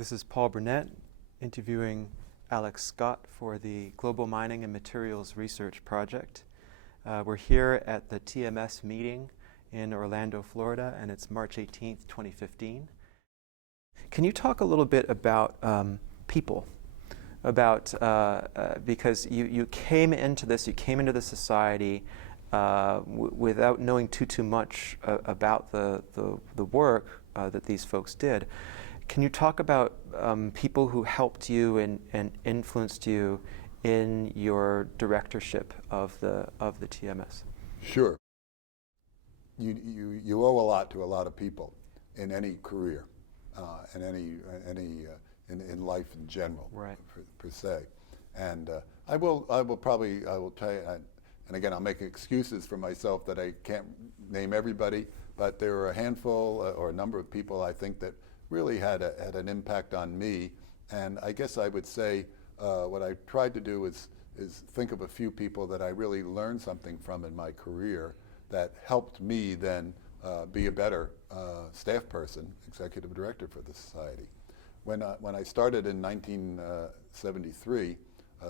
This is Paul Burnett interviewing Alex Scott for the Global Mining and Materials Research Project. We're here at the TMS meeting in Orlando, Florida, and it's March 18th, 2015. Can you talk a little bit about people? Because you came into this, you came into the society without knowing too much about the work that these folks did. Can you talk about people who helped you and influenced you in your directorship of the TMS? Sure. You owe a lot to a lot of people in any career, in life in general, right, per se. And I will tell you, and again, I'll make excuses for myself that I can't name everybody, but there are a handful or a number of people I think that really had an impact on me. And I guess I would say what I tried to do is think of a few people that I really learned something from in my career that helped me then be a better staff person, executive director for the society. When I started in 1973,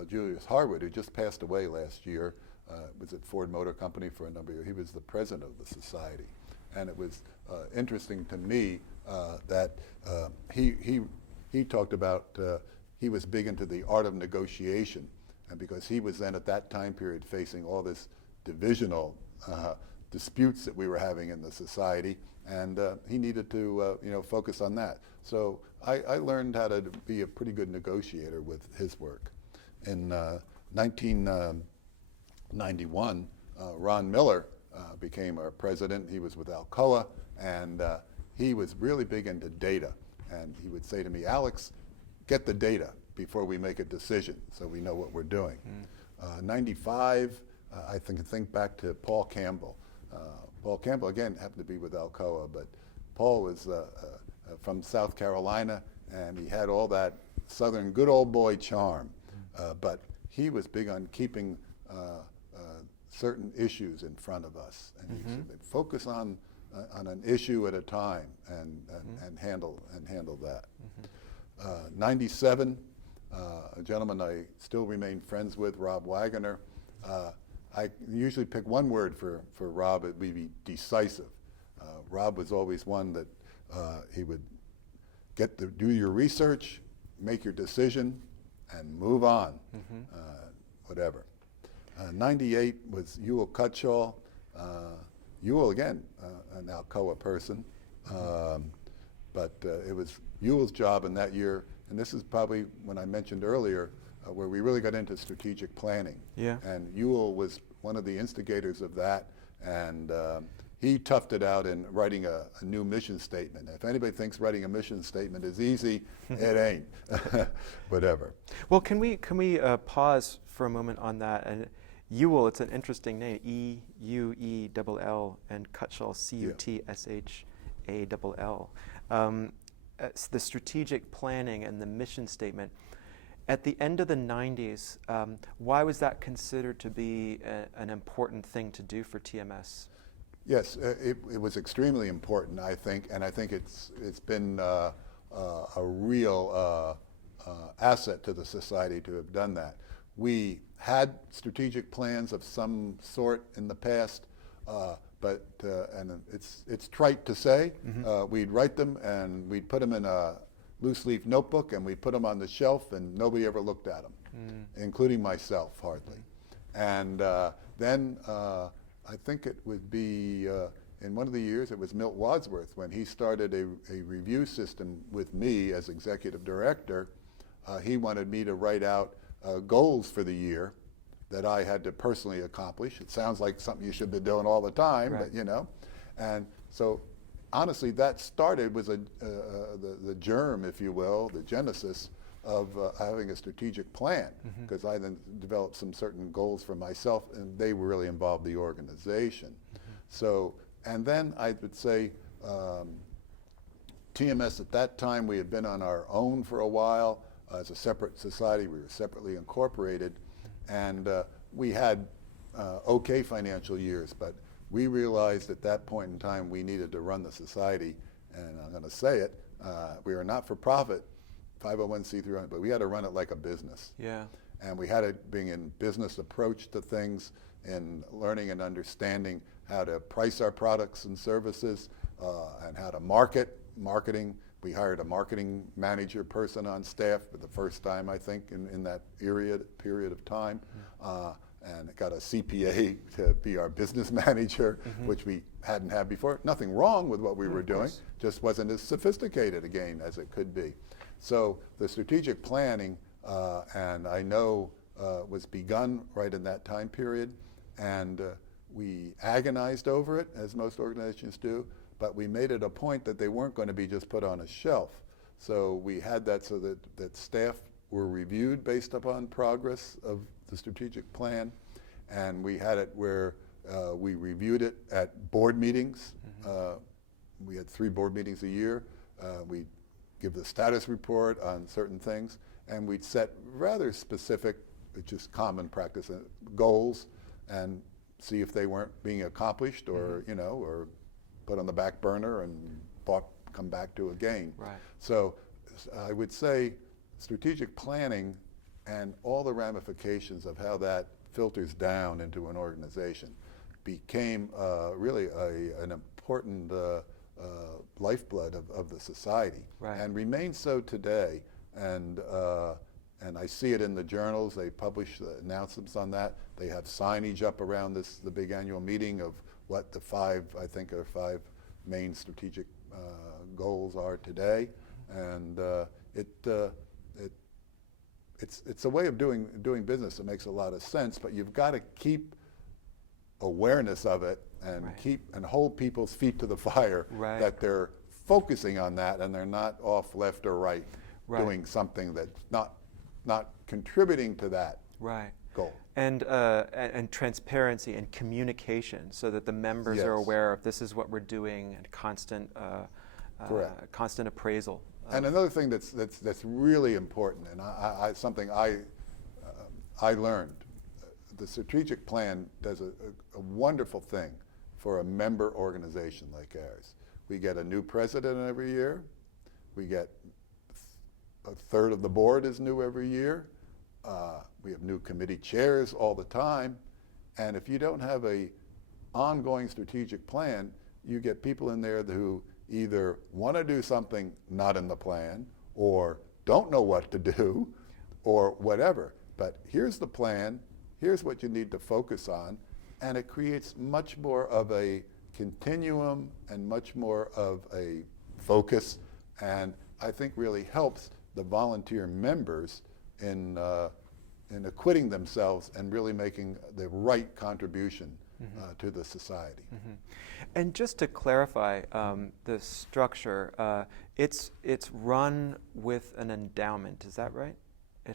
Julius Harwood, who just passed away last year, was at Ford Motor Company for a number of years. He was the president of the society. And it was interesting to me that he talked about, he was big into the art of negotiation. And because he was then at that time period facing all this divisional disputes that we were having in the society, and he needed to focus on that. So I learned how to be a pretty good negotiator with his work. In 1991, Ron Miller became our president. He was with Alcoa, and he was really big into data. And he would say to me, Alex, get the data before we make a decision so we know what we're doing. 95, I think back to Paul Campbell. Paul Campbell, again, happened to be with Alcoa, but Paul was from South Carolina, and he had all that southern good old boy charm. But he was big on keeping certain issues in front of us. And he said, focus on an issue at a time and handle that. 97, a gentleman I still remain friends with, Rob Wagoner. I usually pick one word for Rob. It would be decisive. Rob was always one that he would do your research, make your decision, and move on, whatever. 98 was Ewell Cutshall. Ewell, again, an Alcoa person, but it was Ewell's job in that year, and this is probably when I mentioned earlier, where we really got into strategic planning. Yeah. And Ewell was one of the instigators of that, and he toughed it out in writing a new mission statement. If anybody thinks writing a mission statement is easy, it ain't. Whatever. Well, can we pause for a moment on that? And Ewell, it's an interesting name, E-U-E-L-L, and Cutshall, C-U-T-S-H-A-L-L. The strategic planning and the mission statement. At the end of the 90s, why was that considered to be an important thing to do for TMS? Yes, it was extremely important, I think, and I think it's been a real asset to the society to have done that. We had strategic plans of some sort in the past, but and it's trite to say, we'd write them and we'd put them in a loose leaf notebook and we'd put them on the shelf and nobody ever looked at them, including myself, hardly. And then I think it would be in one of the years, it was Milt Wadsworth, when he started a review system with me as executive director. He wanted me to write out goals for the year that I had to personally accomplish. It sounds like something you should be doing all the time, right. But and so honestly, that started was the germ, if you will, the genesis of having a strategic plan, because I then developed some certain goals for myself, and they really involved the organization. So, and then I would say TMS at that time, we had been on our own for a while as a separate society. We were separately incorporated, and we had okay financial years, but we realized at that point in time we needed to run the society, and I'm going to say it, we are not for profit, 501c3, but we had to run it like a business. Yeah. And we had to bring in business approach to things and learning and understanding how to price our products and services and how to marketing. We hired a marketing manager person on staff for the first time, I think, in that period of time. And got a CPA to be our business manager, which we hadn't had before. Nothing wrong with what we were doing, just wasn't as sophisticated again as it could be. So the strategic planning, and I know was begun right in that time period, and we agonized over it, as most organizations do, but we made it a point that they weren't going to be just put on a shelf. So we had that so that staff were reviewed based upon progress of the strategic plan, and we had it where we reviewed it at board meetings. We had 3 board meetings a year. We'd give the status report on certain things, and we'd set rather specific, which is common practice, goals, and see if they weren't being accomplished or or put on the back burner and come back to again. Right. So I would say strategic planning and all the ramifications of how that filters down into an organization became really an important lifeblood of the society, and remains so today. And I see it in the journals. They publish the announcements on that. They have signage up around the big annual meeting of what the 5 main strategic goals are today. And it's a way of doing business that makes a lot of sense, but you've got to keep awareness of it and hold people's feet to the fire that they're focusing on that and they're not off left or right doing something that's not contributing to that goal. And transparency and communication, so that the members are aware of this is what we're doing, and constant appraisal. And another thing that's really important, and something I learned, the strategic plan does a wonderful thing for a member organization like ours. We get a new president every year. We get a third of the board is new every year. We have new committee chairs all the time. And if you don't have a ongoing strategic plan, you get people in there who either want to do something not in the plan, or don't know what to do, or whatever. But here's the plan, here's what you need to focus on, and it creates much more of a continuum and much more of a focus, and I think really helps the volunteer members in acquitting themselves and really making the right contribution to the society. And just to clarify the structure, it's run with an endowment, is that right?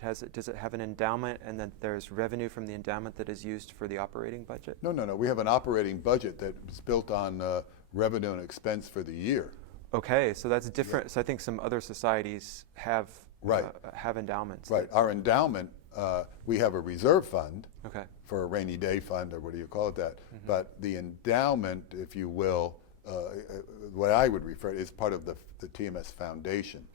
Does it have an endowment, and then there's revenue from the endowment that is used for the operating budget? No. We have an operating budget that's built on revenue and expense for the year. Okay, so that's different. So I think some other societies have endowments. Right. Our endowment, we have a reserve fund for a rainy day fund, or what do you call it that? But the endowment, if you will, what I would refer to is part of the TMS Foundation,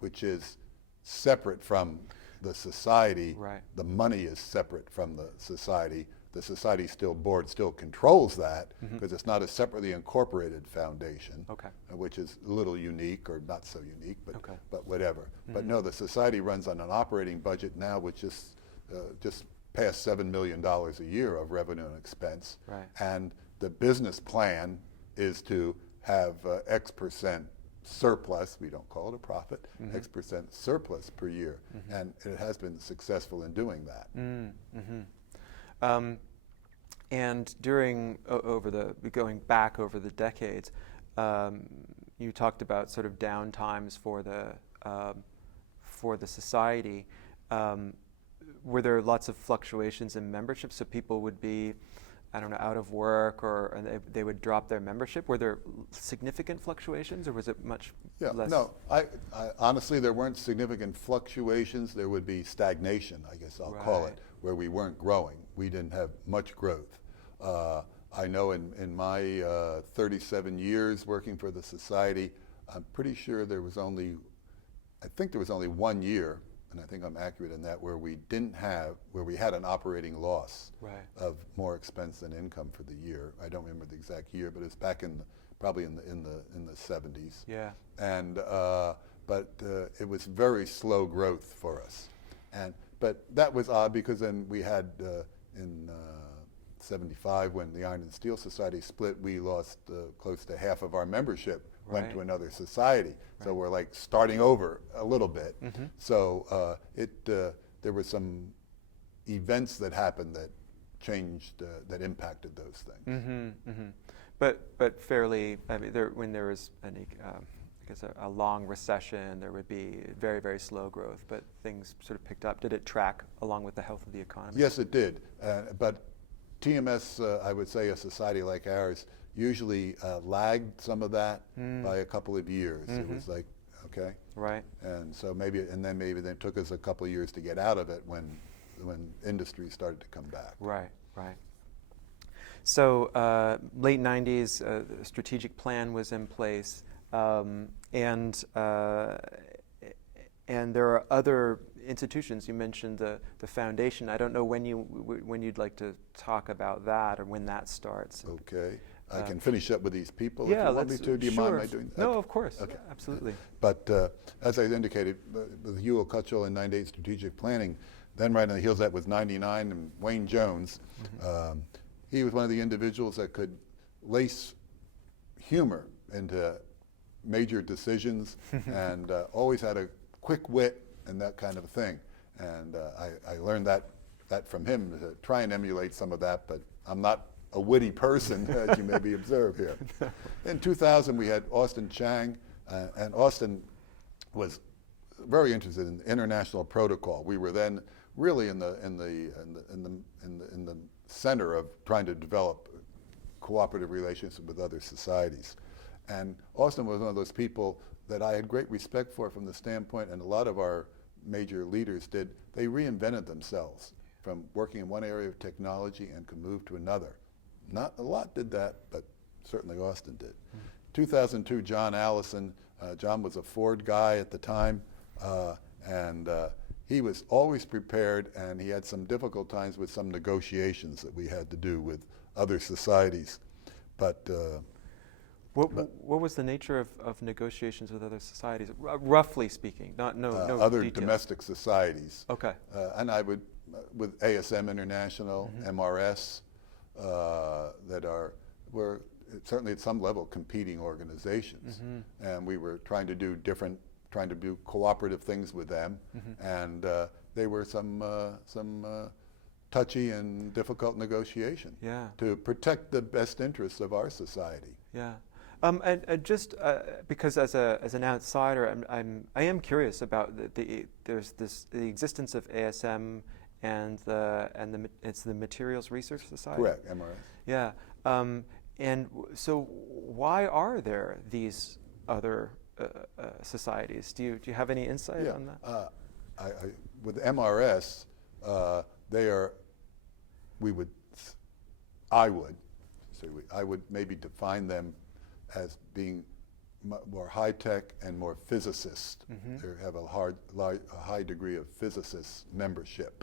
which is separate from the society. The money is separate from the society. The society board still controls that, because it's not a separately incorporated foundation, which is a little unique, or not so unique, but whatever. But no, the society runs on an operating budget now, which is just past $7 million a year of revenue and expense. And the business plan is to have X% surplus, we don't call it a profit, X% surplus per year. And it has been successful in doing that. And during, going back over the decades, you talked about sort of down times for the society. Were there lots of fluctuations in membership? So people would be, I don't know, out of work, and they would drop their membership. Were there significant fluctuations, or was it much less? No, I honestly, there weren't significant fluctuations. There would be stagnation, I guess I'll call it, where we weren't growing. We didn't have much growth. I know in my 37 years working for the society, I'm pretty sure there was only I think there was only 1 year, and I think I'm accurate in that, where we had an operating loss Right. of more expense than income for the year. I don't remember the exact year, but it's back probably in the 70s. Yeah. And but it was very slow growth for us, but that was odd because then we had in '75 when the Iron and Steel Society split, we lost close to half of our membership went Right. to another society. So we're like starting over a little bit. So there were some events that happened that changed, that impacted those things. But fairly, I mean, when there was I guess a long recession, there would be very, very slow growth, but things sort of picked up. Did it track along with the health of the economy? Yes, it did. But TMS, I would say a society like ours, usually lagged some of that by a couple of years. It was like, okay. Right. And so maybe it took us a couple of years to get out of it when industry started to come back. Right, right. So late 90s, a strategic plan was in place, and there are other institutions. You mentioned the foundation. I don't know when you'd like to talk about that or when that starts. Okay. I can finish up with these people Yeah, if you want me to. Do you mind my doing that? No, of course. Okay. Yeah, absolutely. But as I indicated, with Hewell Cutchell in '98 strategic planning, then right on the heels of that was '99 and Wayne Jones. He was one of the individuals that could lace humor into major decisions and always had a quick wit and that kind of thing. And I learned that from him, to try and emulate some of that, but I'm not a witty person, as you maybe observe here. In 2000, we had Austin Chang, and Austin was very interested in international protocol. We were then really in the center of trying to develop cooperative relations with other societies. And Austin was one of those people that I had great respect for from the standpoint, and a lot of our major leaders did, they reinvented themselves from working in one area of technology and could move to another. Not a lot did that, but certainly Austin did. 2002, John Allison. John was a Ford guy at the time, and he was always prepared, and he had some difficult times with some negotiations that we had to do with other societies. But what was the nature of negotiations with other societies, roughly speaking? No other details. domestic societies. Okay. And I would, with ASM International, MRS, that were certainly at some level competing organizations, and we were trying to do cooperative things with them, and they were some touchy and difficult negotiation to protect the best interests of our society. Yeah. And just because as an outsider, I am curious about the existence of ASM and it's the Materials Research Society. Correct, MRS. Yeah. And so why are there these other societies? Do you have any insight on that? With MRS, I would maybe define them as being more high-tech and more physicist. They have a high degree of physicist membership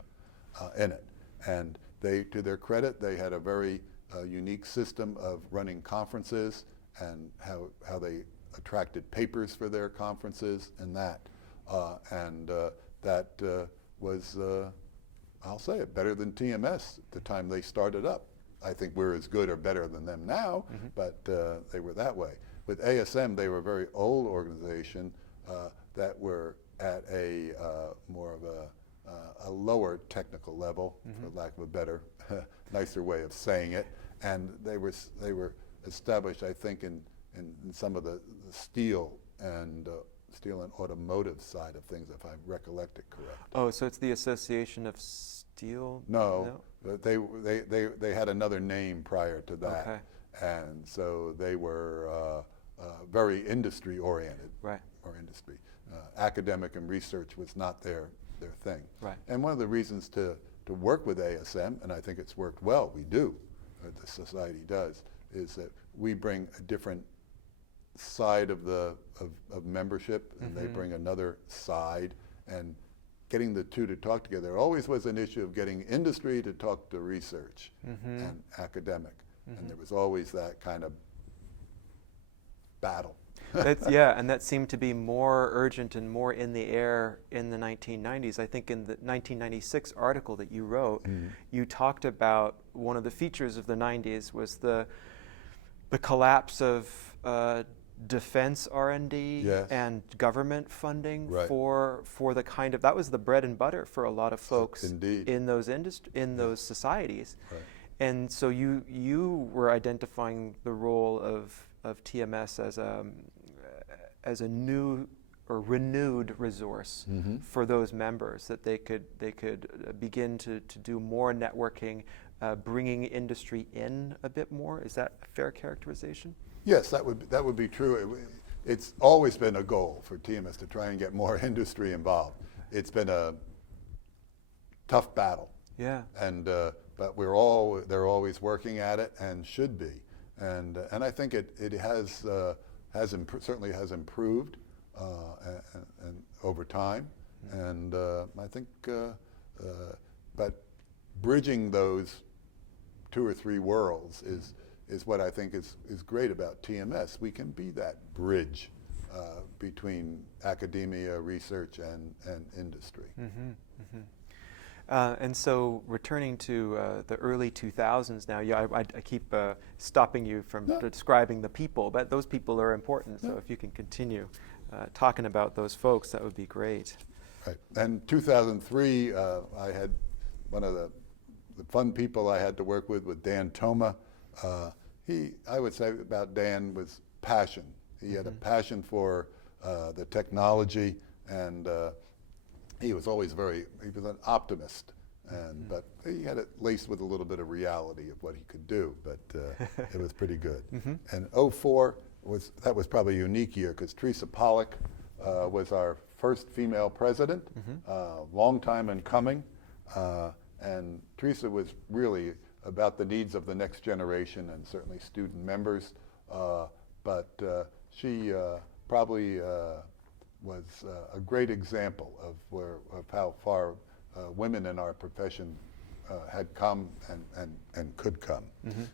in it. And to their credit, they had a very unique system of running conferences and how they attracted papers for their conferences and that. That was, I'll say it, better than TMS at the time they started up. I think we're as good or better than them now, but they were that way. With ASM, they were a very old organization that were at a more of a lower technical level, for lack of a better, nicer way of saying it. And they were established, I think, in some of the steel and automotive side of things, if I recollect it correct. Oh, so it's the Association of Steel? No. They had another name prior to that. Okay. And so they were very industry oriented. Right. Or industry. Academic and research was not their thing. Right. And one of the reasons to work with ASM, and I think it's worked well, we do, the society does, is that we bring a different side of membership, and they bring another side, and getting the two to talk together. There always was an issue of getting industry to talk to research and academic, and there was always that kind of battle. And that seemed to be more urgent and more in the air in the 1990s. I think in the 1996 article that you wrote, you talked about one of the features of the 90s was the collapse of defense R&D and government funding for the kind of, that was the bread and butter for a lot of folks in those those societies. Right. And so you were identifying the role of TMS as a new or renewed resource for those members, that they could begin to do more networking, bringing industry in a bit more. Is that a fair characterization? Yes, that would be true. It's always been a goal for TMS to try and get more industry involved. It's been a tough battle. Yeah. And but they're always working at it, and should be. And I think it certainly has improved and over time. And I think, but bridging those two or three worlds is what I think is great about TMS. We can be that bridge between academia, research, and industry. And so returning to the early 2000s now, I keep stopping you from describing the people, but those people are important, so if you can continue talking about those folks, that would be great. Right. And 2003, I had one of the fun people I had to work with Dan Toma. I would say about Dan was passion. He had a passion for the technology, and he was always he was an optimist, but he had it laced with a little bit of reality of what he could do, but it was pretty good. And 2004 that was probably a unique year, because Teresa Pollock was our first female president, long time in coming, and Teresa was really about the needs of the next generation and certainly student members, but she probably was a great example of how far women in our profession had come and could come.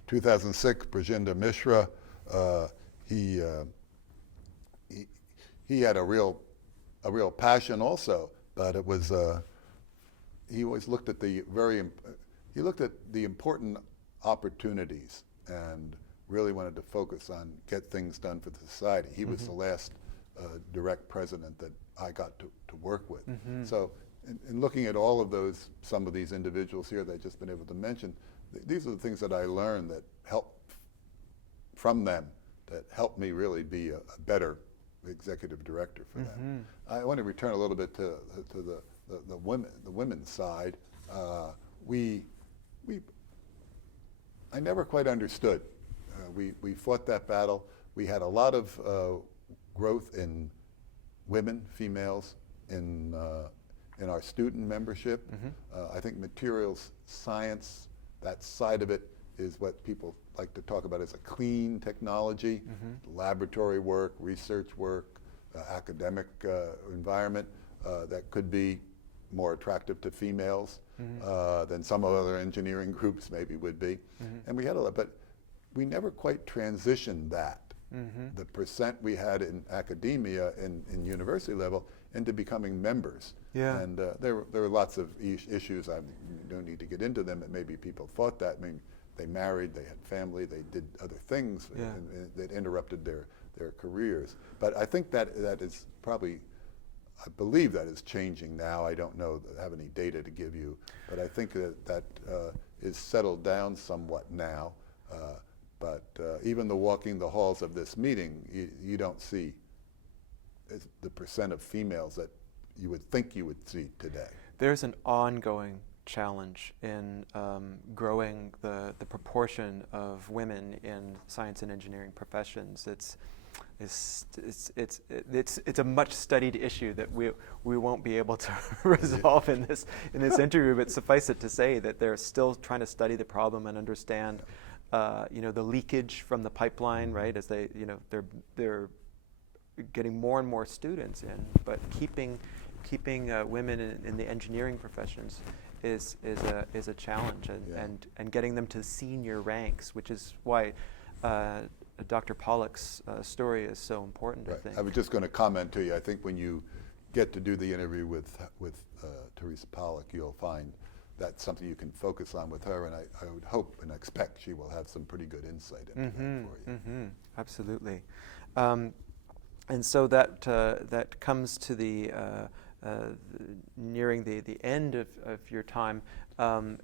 2006, Brajendra Mishra, he had a real passion also, but it was he always looked at the important opportunities and really wanted to focus on get things done for the society. He was the last direct president that I got to work with. So in looking at all of some of these individuals here that I've just been able to mention, these are the things that I learned that helped from them, that helped me really be a better executive director for them. I want to return a little bit to the women's side. I never quite understood. We fought that battle. We had a lot of growth in women, females, in our student membership. I think materials science, that side of it, is what people like to talk about as a clean technology. Laboratory work, research work, academic environment that could be more attractive to females than some other engineering groups maybe would be. And we had a lot, but we never quite transitioned that. The percent we had in academia in university level into becoming members. And there were lots of issues. I don't need to get into them, but maybe people thought that. I mean, they married, they had family, they did other things that interrupted their careers. But I think that is probably, I believe that is changing now. I don't know, have any data to give you, but I think that is settled down somewhat now. But even walking the halls of this meeting, you don't see the percent of females that you would think you would see today. There's an ongoing challenge in growing the proportion of women in science and engineering professions. It's a much studied issue that we won't be able to resolve in this interview, but suffice it to say that they're still trying to study the problem and understand the leakage from the pipeline, right? As they, they're getting more and more students in, but keeping women in the engineering professions is a challenge, and getting them to senior ranks, which is why Dr. Pollack's story is so important. Right. I think. I was just going to comment to you. I think when you get to do the interview with Teresa Pollack, you'll find that's something you can focus on with her, and I would hope and expect she will have some pretty good insight into that for you. Mm-hmm. Absolutely. And so that comes to the nearing the end of your time. And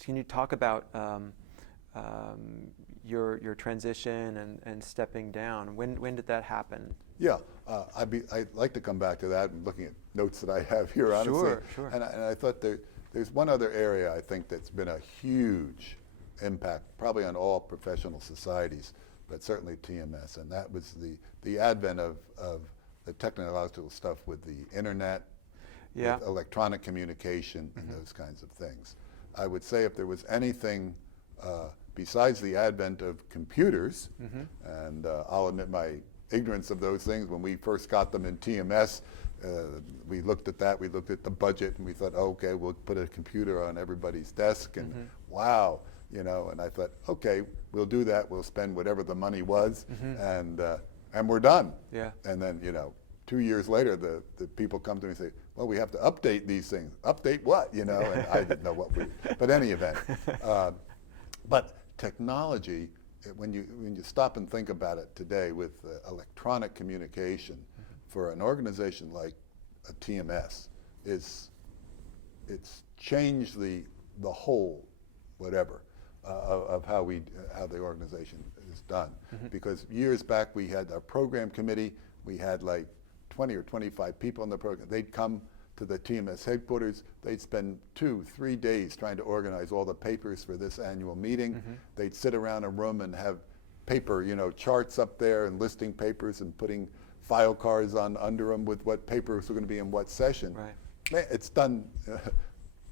can you talk about your transition and stepping down? When did that happen? Yeah, I'd like to come back to that. I'm looking at notes that I have here, honestly. Sure. And I thought there's one other area I think that's been a huge impact, probably on all professional societies, but certainly TMS, and that was the advent of the technological stuff with the internet, with electronic communication, and those kinds of things. I would say if there was anything besides the advent of computers, and I'll admit my ignorance of those things, when we first got them in TMS, we looked at that, we looked at the budget, and we thought, oh, okay, we'll put a computer on everybody's desk, and wow, and I thought, okay, we'll do that, we'll spend whatever the money was, and we're done. Yeah. And then, 2 years later, the people come to me and say, well, we have to update these things. Update what, And I didn't know what but any event. But technology, when you stop and think about it today with electronic communication, for an organization like a TMS, it's changed the whole whatever of how the organization is done. Because years back we had our program committee, we had like 20 or 25 people in the program. They'd come to the TMS headquarters, they'd spend 2-3 days trying to organize all the papers for this annual meeting. They'd sit around a room and have paper, charts up there and listing papers and putting file cards under them with what papers were going to be in what session. Right. Man, it's done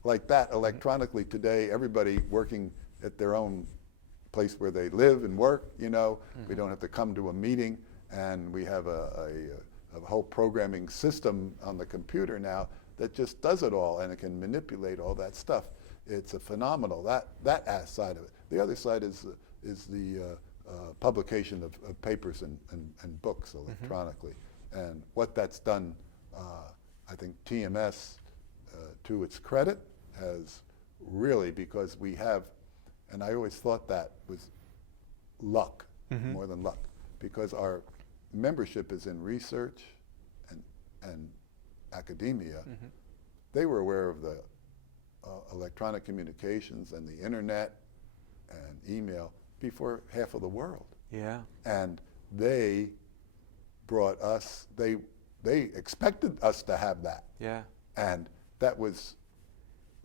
like that electronically today. Everybody working at their own place where they live and work, We don't have to come to a meeting, and we have a whole programming system on the computer now that just does it all, and it can manipulate all that stuff. It's a phenomenal, that side of it. The other side is the publication of papers and books electronically. And what that's done, I think TMS, to its credit, has really, because we have, and I always thought that was luck, more than luck, because our membership is in research and academia. They were aware of the electronic communications and the internet and email before half of the world. Yeah. And they brought us, they expected us to have that. Yeah. And that was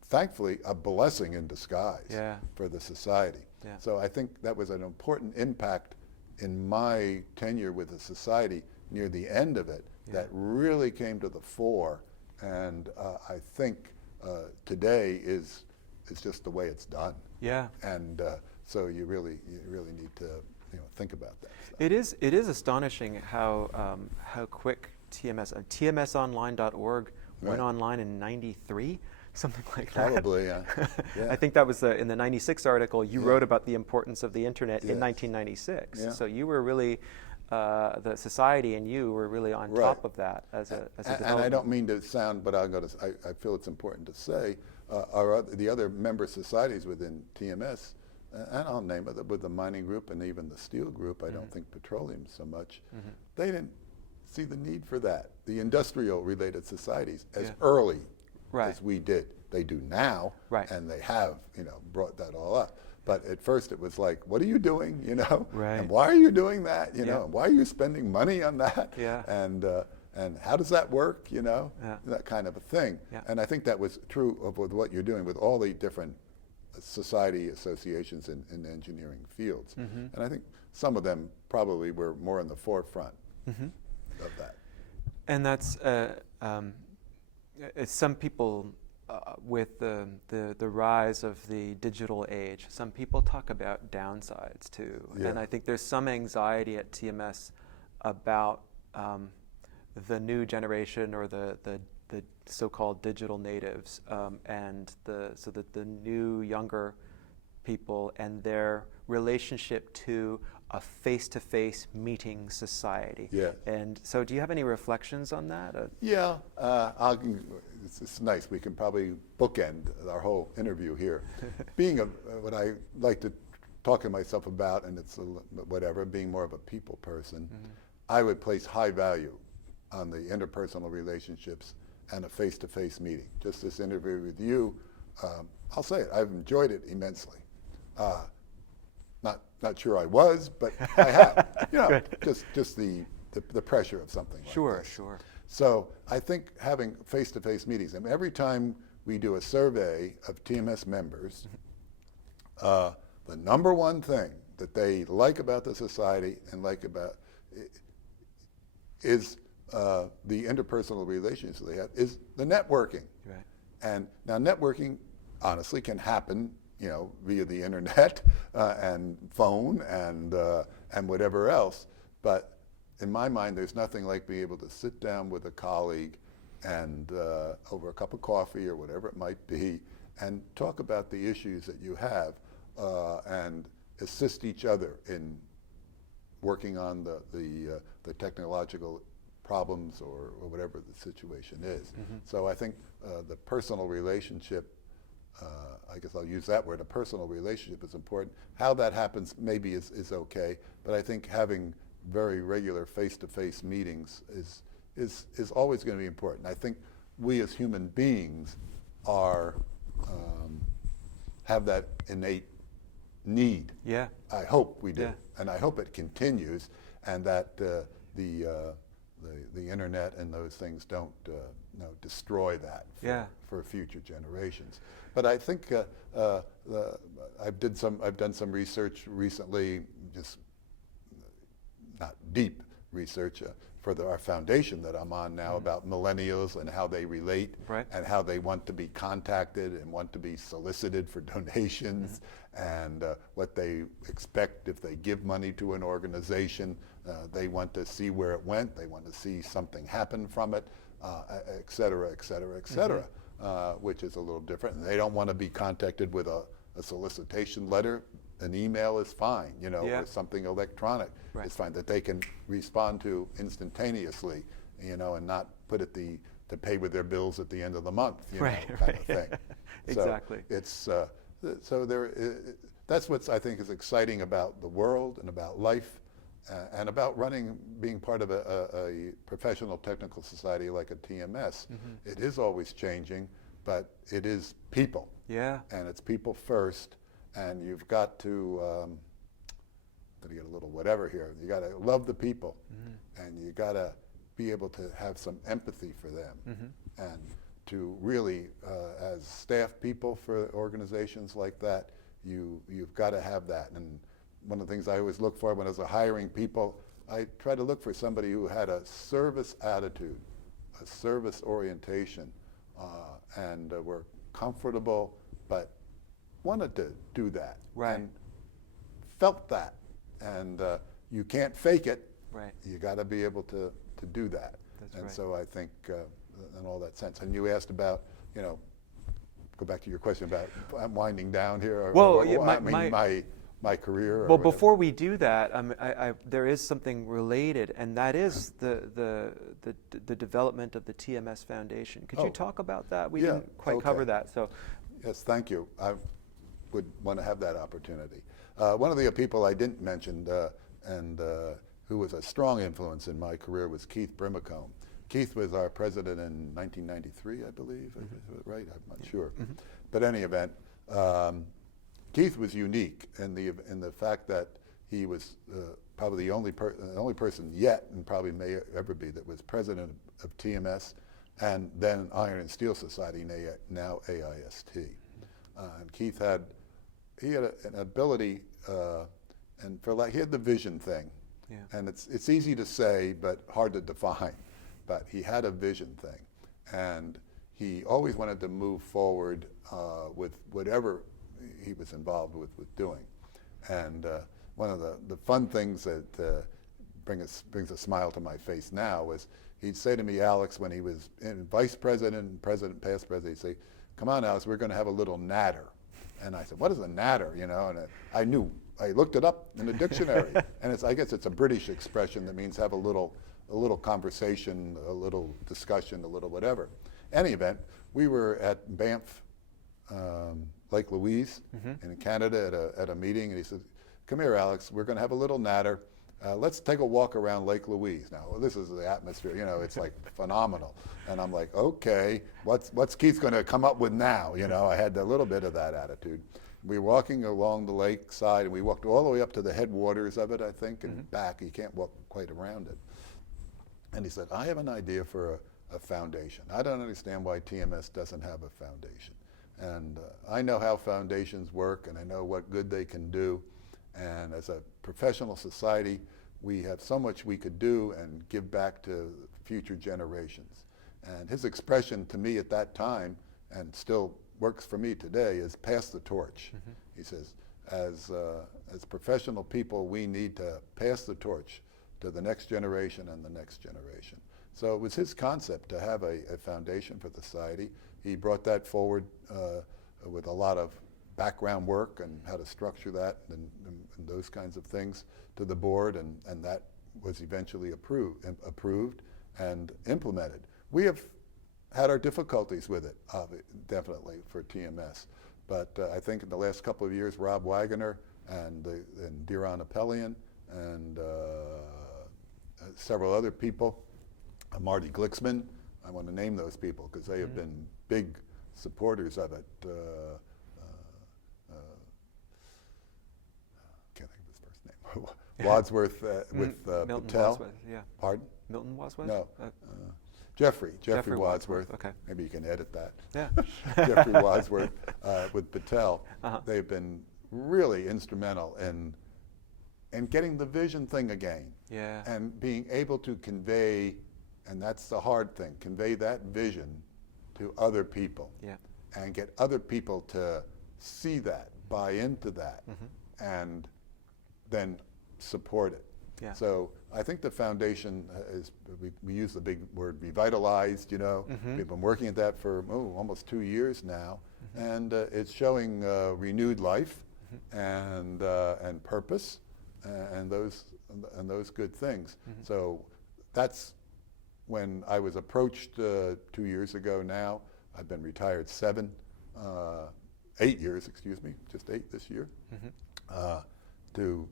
thankfully a blessing in disguise for the society. Yeah. So I think that was an important impact in my tenure with the society near the end of it that really came to the fore, and I think today is just the way it's done. Yeah. And so you really need to think about that stuff. It is astonishing how quick TMSonline.org went online in '93. Something like that. Probably, yeah. I think that was in the '96 article. You wrote about the importance of the internet in 1996. Yeah. So you were really, the society and you were really on top of that as a development. And I don't mean to sound, but I feel it's important to say, the other member societies within TMS, and I'll name it, with the mining group and even the steel group, I don't think petroleum so much, they didn't see the need for that. The industrial related societies as early as we did. They do now, and they have, brought that all up. But at first it was like, what are you doing, and why are you doing that, and why are you spending money on that, and how does that work, that kind of a thing. And I think that was true of with what you're doing with all the different society associations in engineering fields. And I think some of them probably were more in the forefront of that. And that's, some people with the rise of the digital age, some people talk about downsides too. Yeah. And I think there's some anxiety at TMS about the new generation or the so-called digital natives, and so that the new younger people and their relationship to a face-to-face meeting society. Yeah. And so do you have any reflections on that? Yeah, it's nice. We can probably bookend our whole interview here. Being what I like to talk to myself about, and it's whatever, being more of a people person, I would place high value on the interpersonal relationships and a face-to-face meeting. Just this interview with you, I'll say it, I've enjoyed it immensely. Not sure I was, but I have. You know, just the pressure of something like this. Sure. So I think having face-to-face meetings, I mean, every time we do a survey of TMS members, the number one thing that they like about the society and like about is the interpersonal relationships they have, is the networking. Right. And now networking, honestly, can happen, you know, via the internet and phone and whatever else. But in my mind, there's nothing like being able to sit down with a colleague and over a cup of coffee or whatever it might be, and talk about the issues that you have and assist each other in working on the technological problems or whatever the situation is. So I think the personal relationship, I guess I'll use that word, a personal relationship is important. How that happens maybe is okay, but I think having very regular face-to-face meetings is always going to be important. I think we as human beings are have that innate need. Yeah. I hope we do, Yeah. and I hope it continues, and that the internet and those things don't destroy that for future generations. But I think I've done some research recently, just not deep research for our foundation that I'm on now about millennials and how they relate and how they want to be contacted and want to be solicited for donations and what they expect if they give money to an organization. They want to see where it went. They want to see something happen from it, et cetera, et cetera, et cetera, which is a little different. And they don't want to be contacted with a solicitation letter. An email is fine, you know, or something electronic is fine that they can respond to instantaneously, you know, and not put it to pay with their bills at the end of the month, you know, kind of thing. Exactly. So it's that's what I think is exciting about the world and about life and about being part of a professional technical society like a TMS. It is always changing, but it is people. Yeah. And it's people first. And you've got to, I'm going to get a little whatever here, you got to love the people, and you got to be able to have some empathy for them, and to really, as staff people for organizations like that, you've got to have that. And one of the things I always look for when I was hiring people, I try to look for somebody who had a service attitude, a service orientation, and were comfortable, but wanted to do that and felt that, and you can't fake it. You got to be able to do that. So I think in all that sense. And you asked about, you know, go back to your question about I'm winding down here. My career. Well, before we do that, there is something related, and that is the development of the TMS Foundation. Could you talk about that? We didn't quite cover that. So. Yes, thank you. I would want to have that opportunity. One of the people I didn't mention and who was a strong influence in my career was Keith Brimacombe. Keith was our president in 1993, I believe. Is that right? I'm not sure. But in any event, Keith was unique in the fact that he was probably the only person yet, and probably may ever be, that was president of TMS and then Iron and Steel Society, now AIST. And Keith had an ability, and he had the vision thing. And it's easy to say, but hard to define. But he had a vision thing, and he always wanted to move forward with whatever he was involved with doing. And one of the fun things that brings a smile to my face now was he'd say to me, Alex, when he was vice president and president, past president, he'd say, come on, Alex, we're going to have a little natter. And I said, what is a natter? You know, and I knew. I looked it up in the dictionary, and I guess it's a British expression that means have a little conversation, a little discussion, a little whatever. Any event, we were at Banff, Lake Louise, in Canada at a meeting, and he said, come here, Alex, we're going to have a little natter. Let's take a walk around Lake Louise. Now, this is the atmosphere, you know, it's like phenomenal. And I'm like, okay, what's Keith going to come up with now? You know, I had a little bit of that attitude. We were walking along the lake side, and we walked all the way up to the headwaters of it, I think, and back. You can't walk quite around it. And he said, I have an idea for a foundation. I don't understand why TMS doesn't have a foundation. And I know how foundations work, and I know what good they can do. And as a professional society, we have so much we could do and give back to future generations. And his expression to me at that time, and still works for me today, is pass the torch. He says, as professional people, we need to pass the torch to the next generation and the next generation. So it was his concept to have a foundation for the society. He brought that forward with a lot of background work and how to structure that and those kinds of things to the board, and that was eventually approved and implemented. We have had our difficulties with it, definitely, for TMS. But I think in the last couple of years, Rob Wagoner and Diron Apellian and several other people, Marty Glicksman, I want to name those people because they have been big supporters of it. Can't think of his first name. Wadsworth with Patel. Wadsworth, yeah. Pardon? Milton Wadsworth? No. Jeffrey Wadsworth. Okay. Maybe you can edit that. Yeah. Jeffrey Wadsworth with Patel. They've been really instrumental in getting the vision thing again. Yeah. And being able to convey, and that's the hard thing, convey that vision to other people. Yeah. And get other people to see that, buy into that, and then support it. Yeah. So I think the foundation is, we use the big word revitalized, you know. We've been working at that for almost 2 years now, and it's showing renewed life and purpose and those good things. So that's when I was approached 2 years ago now. I've been retired 8 years, excuse me, just 8 this year, to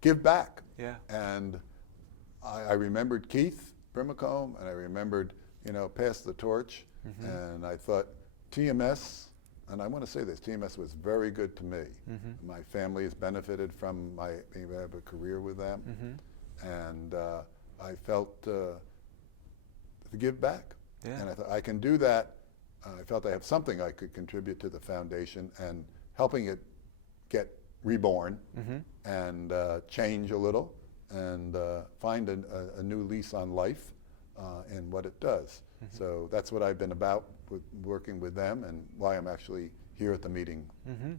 give back. Yeah. And I remembered Keith Brimacombe, and I remembered, you know, pass the torch, and I thought TMS, and I want to say this, TMS was very good to me. My family has benefited from being able to have a career with them, and I felt to give back. Yeah. And I thought I can do that. I felt I have something I could contribute to the foundation and helping it get reborn and change a little and find a new lease on life in what it does. So that's what I've been about with working with them, and why I'm actually here at the meeting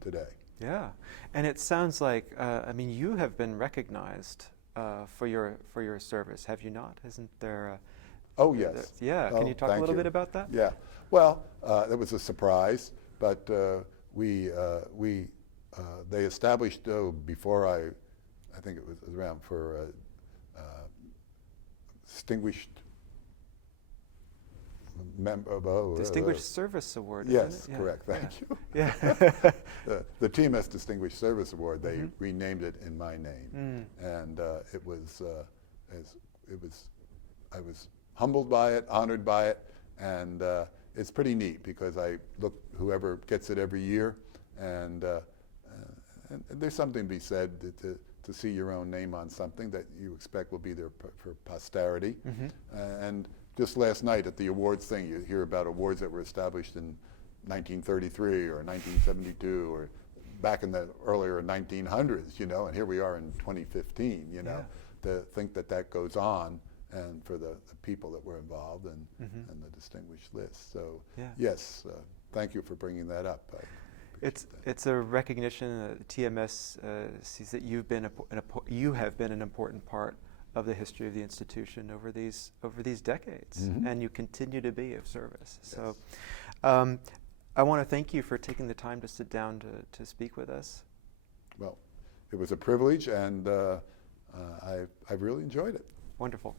today. Yeah, and it sounds like I mean, you have been recognized for your service, have you not? Isn't there? Oh yes. Yeah. Can you talk a little bit about that? Yeah. Well, that was a surprise, but they established before I think it was around for distinguished member. Distinguished Service Award. Yes, isn't it? correct. Thank you. Yeah. The TMS Distinguished Service Award. They renamed it in my name, and it was I was humbled by it, honored by it, and it's pretty neat because I look whoever gets it every year, and there's something to be said to see your own name on something that you expect will be there for posterity. And just last night at the awards thing, you hear about awards that were established in 1933 or 1972 or back in the earlier 1900s, you know, and here we are in 2015, you know, to think that goes on and for the people that were involved and Mm-hmm. and the distinguished list. So Yeah. yes, thank you for bringing that up. I appreciate that. It's a recognition that TMS sees that you have been an important part of the history of the institution over these decades, Mhm. and you continue to be of service. Yes. So, I want to thank you for taking the time to sit down to speak with us. Well, it was a privilege, and I've really enjoyed it. Wonderful.